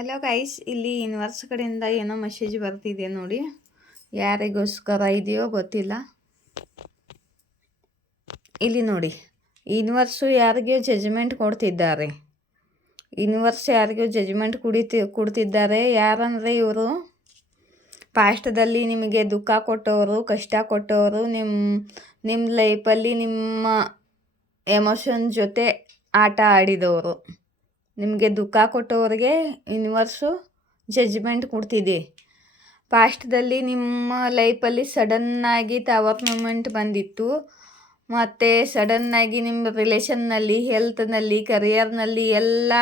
Hello guys, ಇಲ್ಲಿ universe ಕಡೆಯಿಂದ ಏನೋ ಮೆಸೇಜ್ ಬರ್ತಿದೆ ನೋಡಿ. ಯಾರಿಗೋಸ್ಕರ ಇದೆಯೋ ಗೊತ್ತಿಲ್ಲ. ಇಲ್ಲಿ ನೋಡಿ, ಯೂನಿವರ್ಸು ಯಾರಿಗೂ ಜಜ್ಮೆಂಟ್ ಕೊಡ್ತಿದ್ದಾರೆ. ಯೂನಿವರ್ಸ್ ಯಾರಿಗೂ ಜಜ್ಮೆಂಟ್ ಕೊಡ್ತಿದ್ದಾರೆ. ಯಾರಂದರೆ ಇವರು ಪಾಸ್ಟದಲ್ಲಿ ನಿಮಗೆ ದುಃಖ ಕೊಟ್ಟವರು, ಕಷ್ಟ ಕೊಟ್ಟವರು, ನಿಮ್ಮ ಲೈಫಲ್ಲಿ ನಿಮ್ಮ ಎಮೋಷನ್ ಜೊತೆ ಆಟ ಆಡಿದವರು, ನಿಮಗೆ ದುಃಖ ಕೊಟ್ಟವರಿಗೆ ಯೂನಿವರ್ಸು ಜಜ್ಮೆಂಟ್ ಕೊಡ್ತಿದೆ. ಪಾಸ್ಟ್ದಲ್ಲಿ ನಿಮ್ಮ ಲೈಫಲ್ಲಿ ಸಡನ್ನಾಗಿ ಟವರ್ ಮೂಮೆಂಟ್ ಬಂದಿತ್ತು, ಮತ್ತು ಸಡನ್ನಾಗಿ ನಿಮ್ಮ ರಿಲೇಷನ್ನಲ್ಲಿ, ಹೆಲ್ತ್ನಲ್ಲಿ, ಕರಿಯರ್ನಲ್ಲಿ ಎಲ್ಲ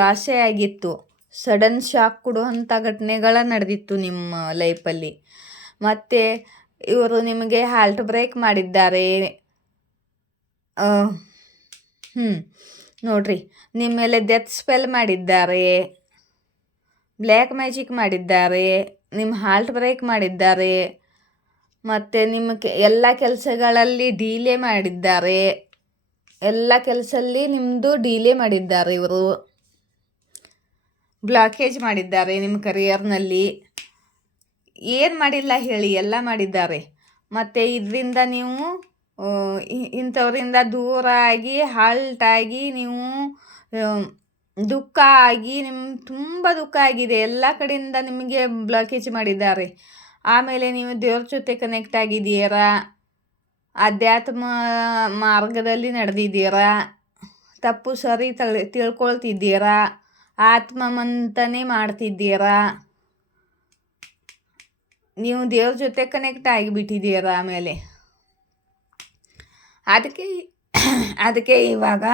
ಲಾಸೇ ಆಗಿತ್ತು. ಸಡನ್ ಶಾಕ್ ಕೊಡುವಂಥ ಘಟನೆಗಳ ನಡೆದಿತ್ತು ನಿಮ್ಮ ಲೈಫಲ್ಲಿ. ಮತ್ತು ಇವರು ನಿಮಗೆ ಹಾರ್ಟ್ ಬ್ರೇಕ್ ಮಾಡಿದ್ದಾರೆ. ನೋಡ್ರಿ, ನಿಮ್ಮ ಮೇಲೆ ಡೆತ್ ಸ್ಪೆಲ್ ಮಾಡಿದ್ದಾರೆ, ಬ್ಲ್ಯಾಕ್ ಮ್ಯಾಜಿಕ್ ಮಾಡಿದ್ದಾರೆ, ನಿಮ್ಮ ಹಾರ್ಟ್ ಬ್ರೇಕ್ ಮಾಡಿದ್ದಾರೆ, ಮತ್ತು ನಿಮ್ಮ ಎಲ್ಲ ಕೆಲಸಗಳಲ್ಲಿ ಡೀಲೇ ಮಾಡಿದ್ದಾರೆ. ಎಲ್ಲ ಕೆಲಸದಲ್ಲಿ ನಿಮ್ಮದು ಡೀಲೇ ಮಾಡಿದ್ದಾರೆ. ಇವರು ಬ್ಲಾಕೇಜ್ ಮಾಡಿದ್ದಾರೆ ನಿಮ್ಮ ಕರಿಯರ್ನಲ್ಲಿ. ಏನು ಮಾಡಿಲ್ಲ ಹೇಳಿ, ಎಲ್ಲ ಮಾಡಿದ್ದಾರೆ. ಮತ್ತು ಇದರಿಂದ ನೀವು ಇಂಥವರಿಂದ ದೂರ ಆಗಿ ಹಾಲ್ಟಾಗಿ ನೀವು ದುಃಖ ಆಗಿ ತುಂಬ ದುಃಖ ಆಗಿದೆ. ಎಲ್ಲ ಕಡೆಯಿಂದ ನಿಮಗೆ ಬ್ಲಾಕೇಜ್ ಮಾಡಿದ್ದಾರೆ. ಆಮೇಲೆ ನೀವು ದೇವ್ರ ಜೊತೆ ಕನೆಕ್ಟ್ ಆಗಿದ್ದೀರಾ, ಅಧ್ಯಾತ್ಮ ಮಾರ್ಗದಲ್ಲಿ ನಡೆದಿದ್ದೀರಾ, ತಪ್ಪು ಸರಿ ತಿಳ್ಕೊಳ್ತಿದ್ದೀರಾ, ಆತ್ಮಮಂಥನೆ ಮಾಡ್ತಿದ್ದೀರಾ, ನೀವು ದೇವ್ರ ಜೊತೆ ಕನೆಕ್ಟ್ ಆಗಿಬಿಟ್ಟಿದ್ದೀರಾ. ಆಮೇಲೆ ಅದಕ್ಕೆ ಇವಾಗ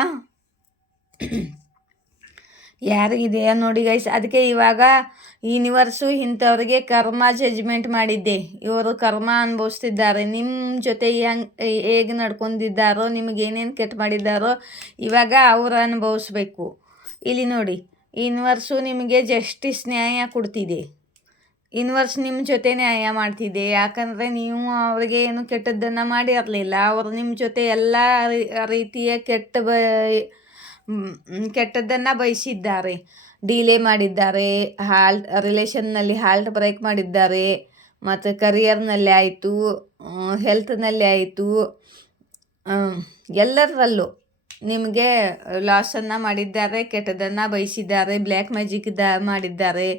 ಯಾರಿಗಿದೆಯಾ ನೋಡಿ ಗೈಸ್, ಅದಕ್ಕೆ ಇವಾಗ ಯೂನಿವರ್ಸು ಇಂಥವ್ರಿಗೆ ಕರ್ಮ ಜಜ್ಮೆಂಟ್ ಮಾಡಿದ್ದೆ. ಇವರು ಕರ್ಮ ಅನುಭವಿಸ್ತಿದ್ದಾರೆ. ನಿಮ್ಮ ಜೊತೆ ಹೇಗೆ ನಡ್ಕೊಂಡಿದ್ದಾರೋ, ನಿಮಗೇನೇನು ಕೆಟ್ಟ ಮಾಡಿದ್ದಾರೋ ಇವಾಗ ಅವರು ಅನುಭವಿಸ್ಬೇಕು. ಇಲ್ಲಿ ನೋಡಿ, ಯೂನಿವರ್ಸು ನಿಮಗೆ ಜಸ್ಟಿಸ್ ನ್ಯಾಯ ಕೊಡ್ತಿದೆ. ಯೂನಿವರ್ಸ್ ನಿಮ್ಮ ಜೊತೆ ನ್ಯಾಯ ಮಾಡ್ತಿದೆ. ಯಾಕಂದರೆ ನೀವು ಅವರಿಗೆ ಏನು ಕೆಟ್ಟದ್ದನ್ನು ಮಾಡಿರಲಿಲ್ಲ. ಅವರು ನಿಮ್ಮ ಜೊತೆ ಎಲ್ಲ ರೀತಿಯ ಕೆಟ್ಟದ್ದನ್ನು ಬಯಸಿದ್ದಾರೆ. ಡೀಲೇ ಮಾಡಿದ್ದಾರೆ, ರಿಲೇಷನ್ನಲ್ಲಿ ಹಾರ್ಟ್ ಬ್ರೇಕ್ ಮಾಡಿದ್ದಾರೆ, ಮತ್ತು ಕರಿಯರ್ನಲ್ಲಿ ಆಯಿತು, ಹೆಲ್ತ್ನಲ್ಲಿ ಆಯಿತು, ಎಲ್ಲದರಲ್ಲೂ ನಿಮಗೆ ಲಾಸನ್ನು ಮಾಡಿದ್ದಾರೆ, ಕೆಟ್ಟದ್ದನ್ನು ಬಯಸಿದ್ದಾರೆ, ಬ್ಲ್ಯಾಕ್ ಮ್ಯಾಜಿಕ್ ಮಾಡಿದ್ದಾರೆ,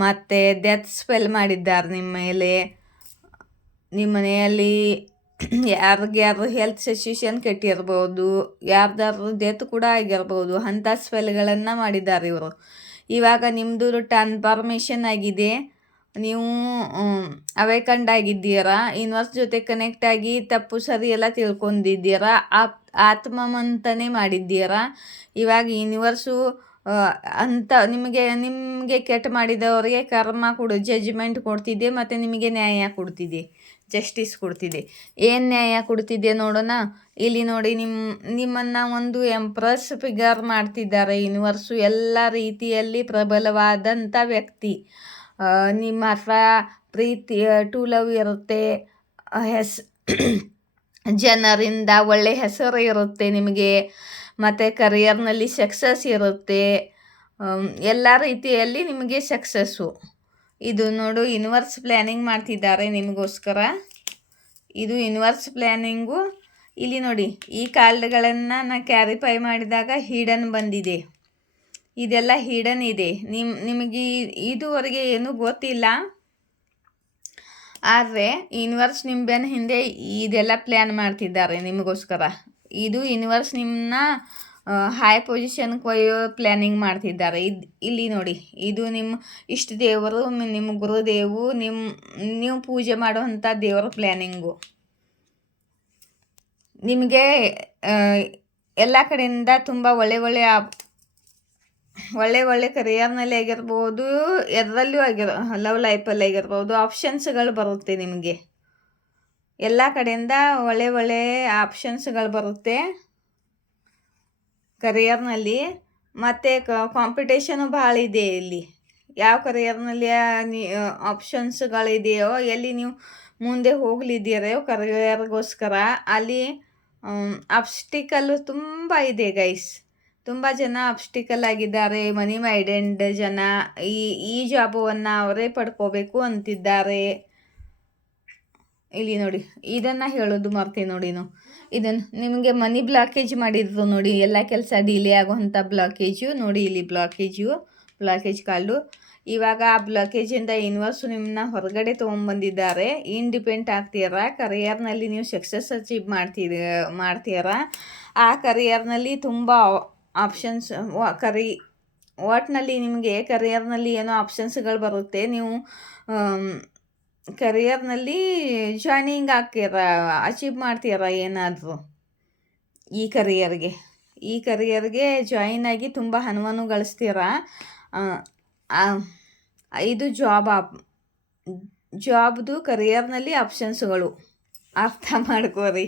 ಮತ್ತು ಡೆತ್ ಸ್ಪೆಲ್ ಮಾಡಿದ್ದಾರೆ ನಿಮ್ಮ ಮೇಲೆ. ನಿಮ್ಮ ಮನೆಯಲ್ಲಿ ಯಾರಿಗ್ಯಾರು ಹೆಲ್ತ್ ಸಿಚುವೇಶನ್ ಕೆಟ್ಟಿರ್ಬೋದು, ಯಾರ್ದಾದ್ರು ಡೆತ್ ಕೂಡ ಆಗಿರ್ಬೋದು. ಅಂಥ ಸ್ಪೆಲ್ಗಳನ್ನು ಮಾಡಿದ್ದಾರೆ ಇವರು. ಇವಾಗ ನಿಮ್ಮದು ಟ್ರಾನ್ಸ್ಫಾರ್ಮೇಷನ್ ಆಗಿದೆ. ನೀವು ಅವೇಕಂಡ್ ಆಗಿದ್ದೀರಾ, ಯೂನಿವರ್ಸ್ ಜೊತೆ ಕನೆಕ್ಟ್ ಆಗಿ ತಪ್ಪು ಸರಿ ಎಲ್ಲ ತಿಳ್ಕೊಂಡಿದ್ದೀರಾ, ಆತ್ಮಮಂಥನೆ ಮಾಡಿದ್ದೀರಾ. ಇವಾಗ ಯೂನಿವರ್ಸು ಅಂತ ನಿಮಗೆ ಕೆಟ್ಟ ಮಾಡಿದವರಿಗೆ ಕರ್ಮ ಜಜ್ಮೆಂಟ್ ಕೊಡ್ತಿದೆ, ಮತ್ತು ನಿಮಗೆ ನ್ಯಾಯ ಕೊಡ್ತಿದೆ, ಜಸ್ಟಿಸ್ ಕೊಡ್ತಿದೆ. ಏನು ನ್ಯಾಯ ಕೊಡ್ತಿದೆ ನೋಡೋಣ. ಇಲ್ಲಿ ನೋಡಿ, ನಿಮ್ಮನ್ನು ಒಂದು ಎಂಪ್ರೆಸ್ ಫಿಗರ್ ಮಾಡ್ತಿದ್ದಾರೆ ಯೂನಿವರ್ಸು. ಎಲ್ಲ ರೀತಿಯಲ್ಲಿ ಪ್ರಬಲವಾದಂಥ ವ್ಯಕ್ತಿ. ನಿಮ್ಮ ಹತ್ರ ಪ್ರೀತಿ, ಟು ಲವ್ ಇರುತ್ತೆ, ಜನರಿಂದ ಒಳ್ಳೆ ಹೆಸರು ಇರುತ್ತೆ ನಿಮಗೆ, ಮತ್ತು ಕರಿಯರ್ನಲ್ಲಿ ಸಕ್ಸಸ್ ಇರುತ್ತೆ. ಎಲ್ಲ ರೀತಿಯಲ್ಲಿ ನಿಮಗೆ ಸಕ್ಸಸ್ಸು. ಇದು ನೋಡು, ಯೂನಿವರ್ಸ್ ಪ್ಲ್ಯಾನಿಂಗ್ ಮಾಡ್ತಿದ್ದಾರೆ ನಿಮಗೋಸ್ಕರ. ಇದು ಯೂನಿವರ್ಸ್ ಪ್ಲ್ಯಾನಿಂಗು. ಇಲ್ಲಿ ನೋಡಿ, ಈ ಕಾರ್ಡ್ಗಳನ್ನು ನಾನು ಕ್ಯಾರಿಫೈ ಮಾಡಿದಾಗ ಹೀಡನ್ ಬಂದಿದೆ. ಇದೆಲ್ಲ ಹೀಡನ್ ಇದೆ. ನಿಮಗೆ ಇದುವರೆಗೆ ಏನೂ ಗೊತ್ತಿಲ್ಲ, ಆದರೆ ಯೂನಿವರ್ಸ್ ನಿಮ್ಮ ಬೆನ್ನ ಹಿಂದೆ ಇದೆಲ್ಲ ಪ್ಲ್ಯಾನ್ ಮಾಡ್ತಿದ್ದಾರೆ ನಿಮಗೋಸ್ಕರ. ಇದು ಯೂನಿವರ್ಸ್ ನಿಮ್ಮನ್ನ ಹೈ ಪೊಸಿಷನ್ಗೆ ಒಯ್ಯೋ ಪ್ಲ್ಯಾನಿಂಗ್ ಮಾಡ್ತಿದ್ದಾರೆ. ಇಲ್ಲಿ ನೋಡಿ, ಇದು ನಿಮ್ಮ ಇಷ್ಟ ದೇವರು, ನಿಮ್ಮ ಗುರುದೇವು, ನೀವು ಪೂಜೆ ಮಾಡುವಂಥ ದೇವರ ಪ್ಲ್ಯಾನಿಂಗು. ನಿಮಗೆ ಎಲ್ಲ ಕಡೆಯಿಂದ ತುಂಬ ಒಳ್ಳೆ ಕರಿಯರ್ನಲ್ಲಿ ಆಗಿರ್ಬೋದು, ಎಲ್ಲರಲ್ಲೂ ಲವ್ ಲೈಫಲ್ಲಿ ಆಗಿರ್ಬೋದು, ಆಪ್ಷನ್ಸ್ಗಳು ಬರುತ್ತೆ ನಿಮಗೆ. ಎಲ್ಲ ಕಡೆಯಿಂದ ಒಳ್ಳೆ ಆಪ್ಷನ್ಸ್ಗಳು ಬರುತ್ತೆ ಕರಿಯರ್ನಲ್ಲಿ. ಮತ್ತು ಕಾಂಪಿಟೇಷನು ಭಾಳ ಇದೆ ಇಲ್ಲಿ. ಯಾವ ಕರಿಯರ್ನಲ್ಲಿ ಆಪ್ಷನ್ಸ್ಗಳಿದೆಯೋ, ಎಲ್ಲಿ ನೀವು ಮುಂದೆ ಹೋಗಲಿದ್ದೀರೋ ಕರಿಯರ್ಗೋಸ್ಕರ, ಅಲ್ಲಿ ಅಬ್ಸ್ಟಿಕಲ್ಲು ತುಂಬ ಇದೆ ಗೈಸ್. ತುಂಬ ಜನ ಅಬ್ಸ್ಟಿಕಲ್ ಆಗಿದ್ದಾರೆ. ಮನಿ ಮೈಂಡೆಡ್ ಜನ ಈ ಈ ಜಾಬನ್ನು ಅವರೇ ಪಡ್ಕೋಬೇಕು ಅಂತಿದ್ದಾರೆ. ಇಲ್ಲಿ ನೋಡಿ, ಇದನ್ನು ಹೇಳೋದು ಮರ್ತೆ ನೋಡಿ. ಇದನ್ನು ನಿಮಗೆ ಮನಿ ಬ್ಲಾಕೇಜ್ ಮಾಡಿದ್ರು ನೋಡಿ, ಎಲ್ಲ ಕೆಲಸ ಡಿಲೇ ಆಗುವಂಥ ಬ್ಲಾಕೇಜು ನೋಡಿ. ಇಲ್ಲಿ ಬ್ಲಾಕೇಜ್ ಕಾಲ್ಡು. ಇವಾಗ ಆ ಬ್ಲಾಕೇಜಿಂದ ಯೂನಿವರ್ಸು ನಿಮ್ಮನ್ನ ಹೊರಗಡೆ ತೊಗೊಂಬಂದಿದ್ದಾರೆ. ಇಂಡಿಪೆಂಡೆಂಟ್ ಆಗ್ತೀರಾ, ಕರಿಯರ್ನಲ್ಲಿ ನೀವು ಸಕ್ಸಸ್ ಅಚೀವ್ ಮಾಡ್ತೀರಾ. ಆ ಕರಿಯರ್ನಲ್ಲಿ ತುಂಬ ಆಪ್ಷನ್ಸ್ ಒಟ್ಟಿನಲ್ಲಿ ನಿಮಗೆ ಕರಿಯರ್ನಲ್ಲಿ ಏನೋ ಆಪ್ಷನ್ಸ್ಗಳು ಬರುತ್ತೆ. ನೀವು ಕರಿಯರ್ನಲ್ಲಿ ಜಾಯ್ನಿಂಗ್ ಆಗ್ತೀರ, ಅಚೀವ್ ಮಾಡ್ತೀರ ಏನಾದರೂ ಈ ಕರಿಯರ್ಗೆ ಜಾಯಿನ್ ಆಗಿ ತುಂಬ ಹಣವನ್ನು ಗಳಿಸ್ತೀರ. ಇದು ಜಾಬ್ದು ಕರಿಯರ್ನಲ್ಲಿ ಆಪ್ಷನ್ಸ್ಗಳು ಅರ್ಥ ಮಾಡ್ಕೋರಿ.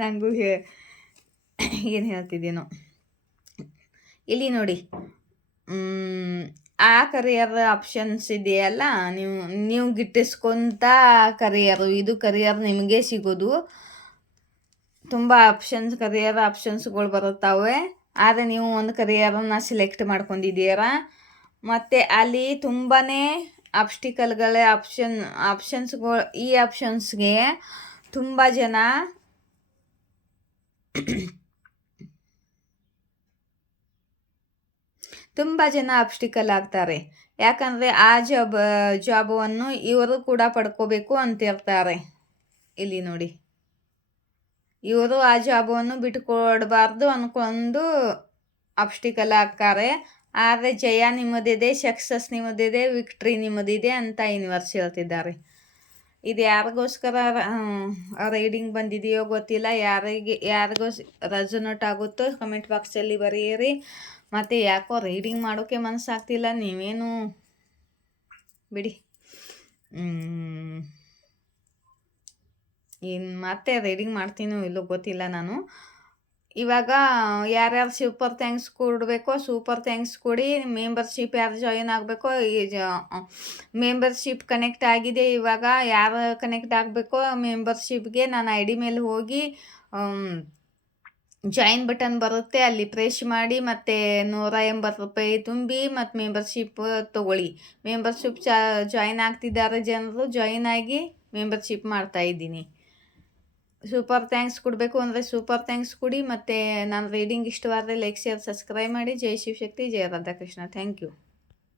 ನನಗೂ ಏನು ಹೇಳ್ತಿದ್ದೀನೋ ಇಲ್ಲಿ ನೋಡಿ. ಆ ಕರಿಯರ್ ಆಪ್ಷನ್ಸ್ ಇದೆಯಲ್ಲ, ನೀವು ಗಿಟ್ಟಿಸ್ಕೊಂತ ಕರಿಯರು, ಇದು ಕರಿಯರ್ ನಿಮಗೆ ಸಿಗೋದು. ತುಂಬ ಕರಿಯರ್ ಆಪ್ಷನ್ಸ್ಗಳು ಬರುತ್ತವೆ. ಆದರೆ ನೀವು ಒಂದು ಕರಿಯರನ್ನು ಸೆಲೆಕ್ಟ್ ಮಾಡ್ಕೊಂಡಿದ್ದೀರಾ. ಮತ್ತು ಅಲ್ಲಿ ತುಂಬಾ ಆಬ್ಸ್ಟಿಕಲ್ಗಳೇ ಆಪ್ಷನ್ಸ್ಗಳು. ಈ ಆಪ್ಷನ್ಸ್ಗೆ ತುಂಬ ಜನ ಆಬ್ಸ್ಟಿಕಲ್ ಆಗ್ತಾರೆ. ಯಾಕಂದರೆ ಆ ಜಾಬವನ್ನು ಇವರು ಕೂಡ ಪಡ್ಕೋಬೇಕು ಅಂತಿರ್ತಾರೆ. ಇಲ್ಲಿ ನೋಡಿ, ಇವರು ಆ ಜಾಬವನ್ನು ಬಿಟ್ಟುಕೊಡಬಾರ್ದು ಅಂದ್ಕೊಂಡು ಆಬ್ಸ್ಟಿಕಲ್ ಆಗ್ತಾರೆ. ಆದರೆ ಜಯ ನಿಮ್ಮದಿದೆ, ಸಕ್ಸಸ್ ನಿಮ್ಮದಿದೆ, ವಿಕ್ಟ್ರಿ ನಿಮ್ಮದಿದೆ ಅಂತ ಯೂನಿವರ್ಸ್ ಹೇಳ್ತಿದ್ದಾರೆ. ಇದು ಯಾರಿಗೋಸ್ಕರ ರೈಡಿಂಗ್ ಬಂದಿದೆಯೋ ಗೊತ್ತಿಲ್ಲ. ಯಾರಿಗೋ ರೆಸೊನೇಟ್ ಆಗುತ್ತೋ ಕಮೆಂಟ್ ಬಾಕ್ಸಲ್ಲಿ ಬರೆಯಿರಿ. ಮತ್ತು ಯಾಕೋ ರೈಡಿಂಗ್ ಮಾಡೋಕ್ಕೆ ಮನಸ್ಸಾಗ್ತಿಲ್ಲ, ನೀವೇನು ಬಿಡಿ. ಮತ್ತೆ ರೈಡಿಂಗ್ ಮಾಡ್ತೀನೋ ಇಲ್ಲೋ ಗೊತ್ತಿಲ್ಲ. ನಾನು ಇವಾಗ ಯಾರ್ಯಾರು ಸೂಪರ್ ಥ್ಯಾಂಕ್ಸ್ ಕೊಡಬೇಕೋ ಸೂಪರ್ ಥ್ಯಾಂಕ್ಸ್ ಕೊಡಿ. ಮೆಂಬರ್ಶಿಪ್ ಯಾರು ಜಾಯಿನ್ ಆಗಬೇಕೋ ಮೆಂಬರ್ಶಿಪ್ ಕನೆಕ್ಟ್ ಆಗಿದೆ. ಇವಾಗ ಯಾರು ಕನೆಕ್ಟ್ ಆಗಬೇಕೋ ಮೆಂಬರ್ಶಿಪ್ಗೆ ನಾನು ID ಮೇಲೆ ಹೋಗಿ ಜಾಯಿನ್ ಬಟನ್ ಬರುತ್ತೆ, ಅಲ್ಲಿ ಪ್ರೆಸ್ ಮಾಡಿ ಮತ್ತು 180 ರೂಪಾಯಿ ತುಂಬಿ ಮತ್ತು ಮೆಂಬರ್ಶಿಪ್ ತೊಗೊಳ್ಳಿ. ಮೆಂಬರ್ಶಿಪ್ ಜಾಯಿನ್ ಆಗ್ತಿದ್ದಾರೆ ಜನರು, ಜಾಯಿನ್ ಆಗಿ ಮೆಂಬರ್ಶಿಪ್ ಮಾಡ್ತಾಯಿದ್ದೀನಿ. ಸೂಪರ್ ಥ್ಯಾಂಕ್ಸ್ ಕೊಡಬೇಕು ಅಂದರೆ ಸೂಪರ್ ಥ್ಯಾಂಕ್ಸ್ ಕೊಡಿ. ಮತ್ತು ನಾನು ರೀಡಿಂಗ್ ಇಷ್ಟವಾದರೆ ಲೈಕ್, ಶೇರ್, ಸಬ್ಸ್ಕ್ರೈಬ್ ಮಾಡಿ. ಜೈ ಶಿವಶಕ್ತಿ, ಜಯ ರಾಧಾಕೃಷ್ಣ. Thank you.